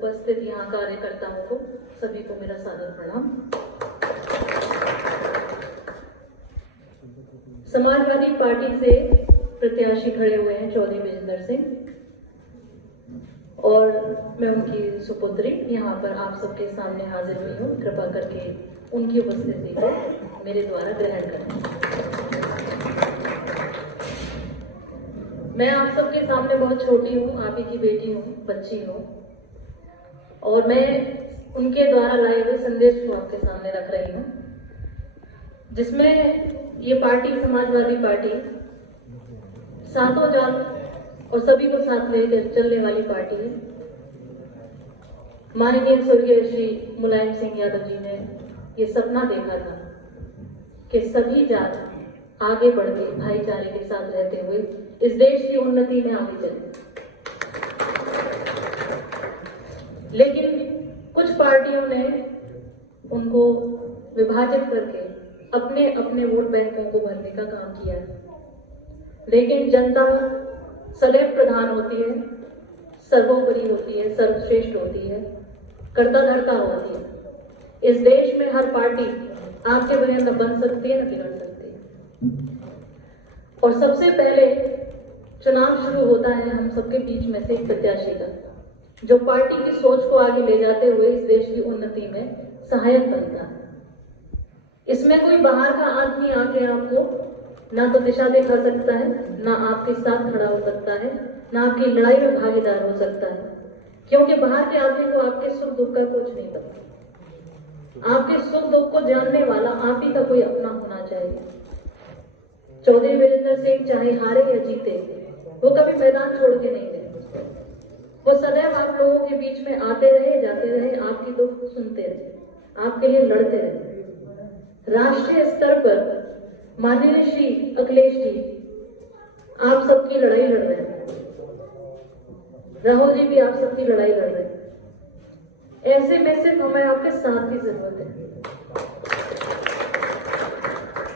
उपस्थित यहाँ कार्यकर्ताओं को सभी को मेरा सादर प्रणाम। समाजवादी पार्टी से प्रत्याशी खड़े हुए हैं चौधरी विजेंद्र सिंह और मैं उनकी सुपुत्री यहाँ पर आप सबके सामने हाजिर हुई हूँ। कृपा करके उनकी उपस्थिति को मेरे द्वारा ग्रहण करें। मैं आप सबके सामने बहुत छोटी हूँ, आप ही की बेटी हूँ, बच्ची हूँ और मैं उनके द्वारा लाए हुए संदेश को आपके सामने रख रही हूँ, जिसमें ये पार्टी समाजवादी पार्टी सातों जात और सभी को साथ लेकर चलने वाली पार्टी है। माननीय स्वर्गीय श्री मुलायम सिंह यादव जी ने ये सपना देखा था कि सभी जात आगे बढ़ के भाईचारे के साथ रहते हुए इस देश की उन्नति में आगे चले। लेकिन कुछ पार्टियों ने उनको विभाजित करके अपने अपने वोट बैंकों को भरने का काम किया है। लेकिन जनता सदैव प्रधान होती है, सर्वोपरि होती है, सर्वश्रेष्ठ होती है, कर्ता धर्ता होती है। इस देश में हर पार्टी आपके बगैर न बन सकती है न बिगड़ सकती है। और सबसे पहले चुनाव शुरू होता है हम सबके बीच में से एक प्रत्याशी का, जो पार्टी की सोच को आगे ले जाते हुए इस देश की उन्नति में सहायक बनता है। इसमें कोई बाहर का आदमी आके आपको ना तो दिशा दिखा सकता है, ना आपके साथ खड़ा हो सकता है, ना आपकी लड़ाई में भागीदार हो सकता है, क्योंकि बाहर के आदमी को आपके सुख दुख का कुछ नहीं पता। आपके सुख दुख को जानने वाला आप ही का कोई अपना होना चाहिए। चौधरी विजेंद्र सिंह चाहे हारे या जीते, वो कभी मैदान छोड़ के नहीं गए। वो सदैव आप लोगों के बीच में आते रहे, जाते रहे, आपकी दुख सुनते रहे, आपके लिए लड़ते रहे। राष्ट्रीय स्तर पर माननीय श्री अखिलेश जी आप सबकी लड़ाई लड़ रहे हैं, राहुल जी भी आप सबकी लड़ाई लड़ रहे हैं। ऐसे में सिर्फ हमें आपके साथ की जरूरत है,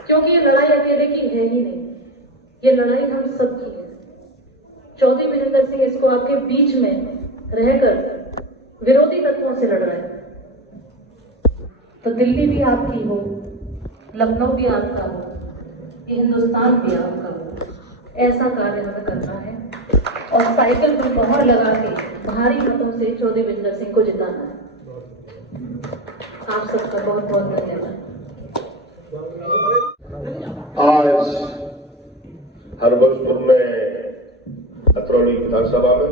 क्योंकि ये लड़ाई अकेले की है ही नहीं, ये लड़ाई हम सबकी है। चौधरी विजेंद्र सिंह इसको आपके बीच में रहकर विरोधी तत्वों से लड़ रहे हैं। तो दिल्ली भी आपकी हो, लखनऊ भी आपका हो, ये हिंदुस्तान भी आपका हो, ऐसा कार्य हमें करना है और साइकिल पर मोहर लगा के भारी मतों से चौधरी विजेंद्र सिंह को जिताना है। आप सबका बहुत बहुत धन्यवाद। आज हरबंसपुर में अतरौली विधानसभा में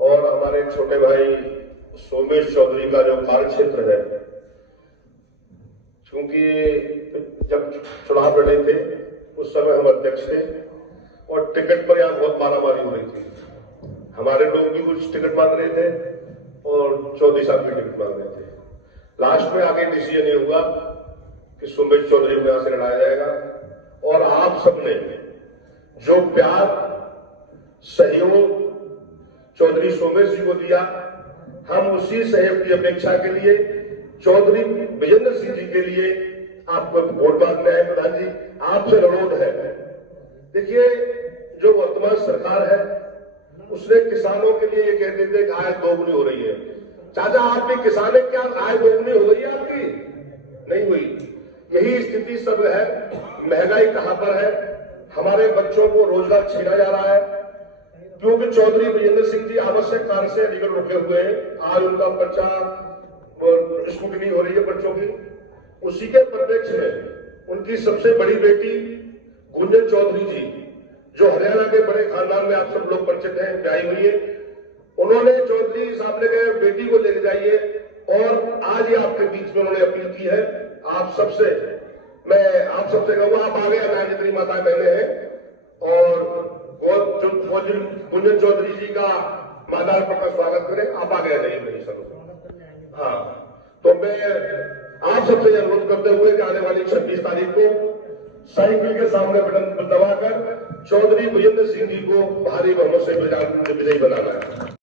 और हमारे छोटे भाई सोमेश चौधरी का जो कार्य क्षेत्र है, क्योंकि जब चुनाव लड़े थे उस समय हम अध्यक्ष थे और टिकट पर यहाँ बहुत मारामारी हो रही थी। हमारे लोग भी कुछ टिकट मांग रहे थे और चौधरी साहब भी टिकट मांग रहे थे। लास्ट में आगे डिसीजन ये हुआ कि सोमेश चौधरी को यहां से लड़ाया जाएगा और आप सबने जो प्यार सहयोग चौधरी सोमेश जी को दिया, हम उसी सहयोग की अपेक्षा के लिए चौधरी विजेंद्र सिंह जी के लिए आपको वोट मांगने आए। प्रधान जी, आपसे अनुरोध है, देखिए जो वर्तमान सरकार है उसने किसानों के लिए ये कह देते कि आय दोगुनी हो रही है। चाचा आप भी किसान है, क्या आय दोगुनी हो रही है आपकी? नहीं हुई। यही स्थिति सब है। महंगाई कहां पर है, हमारे बच्चों को रोजगार छीना जा रहा है, क्योंकि चौधरी विजेंद्र सिंह जी आवश्यक कार्य से अलीगढ़ रुके हुए हैं। आज उनका पर्चा स्कूटनी हो रही है बच्चों की। उसी के परिप्रेक्ष्य में उनकी सबसे बड़ी बेटी गुंजन चौधरी जी, जो हरियाणा के बड़े खानदान में आप सब लोग परिचित हैं, ब्याही हुई है, उन्होंने चौधरी साहब ने कहा बेटी को लेकर जाइए और आज ही आपके बीच में उन्होंने अपील की है। आप सबसे मैं आप सबसे कहूंगा, आप आगे आना जितनी माता बहने हैं और गुंजन चौधरी जी का मैदान पर स्वागत करें। आप आगे आ जाइए मेरी सब। हाँ, तो मैं आप सबसे अनुरोध करते हुए कि आने वाली 26 तारीख को साइकिल के सामने बटन दबाकर चौधरी विजेंद्र सिंह जी को भारी बहुमत से विजयी बनाना है।